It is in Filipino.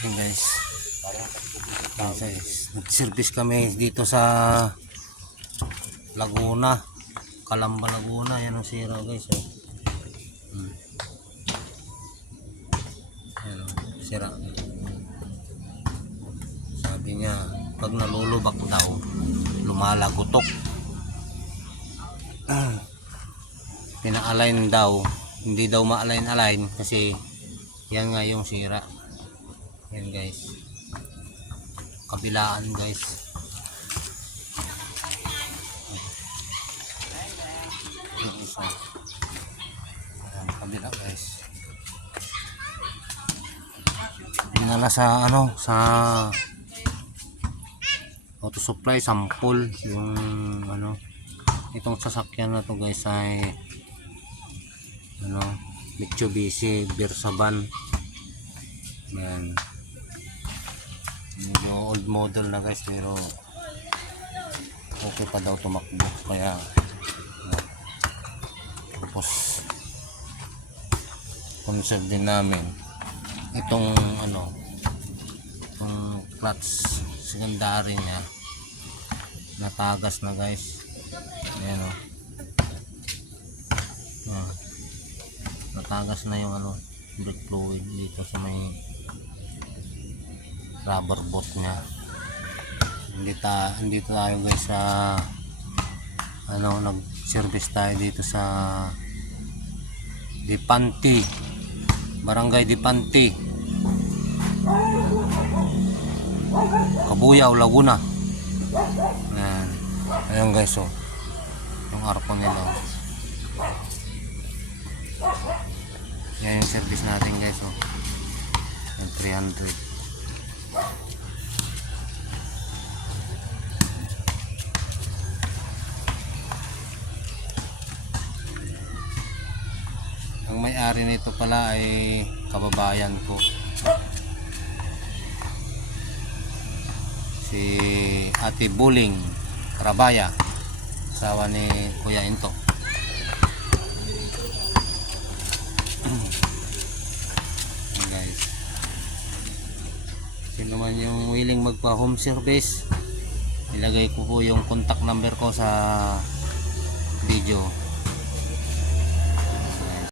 Yan guys. Nag-service kami dito sa Laguna, Calamba, Laguna. Yan ang sira guys. Yan, sira. Sabi niya, pag nalulubak daw, lumalagotok. Pina-align daw, hindi daw ma-align kasi yan nga yung sira. Yan guys, kabilaan guys. Kabila guys, dinala sa sa auto supply sample yung itong sasakyan na to guys ay Mitsubishi Versavan. Yan, medyo old model na guys pero okay pa daw tumakbo, kaya tapos conserve din namin itong itong clutch secondary niya, natagas na guys. Ayan natagas na yung brake fluid dito sa may rubber boot niya. Hindi tayo guys sa nag-service tayo dito sa Dipanti, Barangay Dipanti, Kabuyaw, Laguna. Ayan guys, yung arko nila. Yan yung service natin guys, yung 300. Ang may-ari nito pala ay kababayan ko, si Ate Buling Rabaya, asawa ni Kuya Into. Guys, sino man yung willing magpa home service, ilagay ko po yung contact number ko sa video.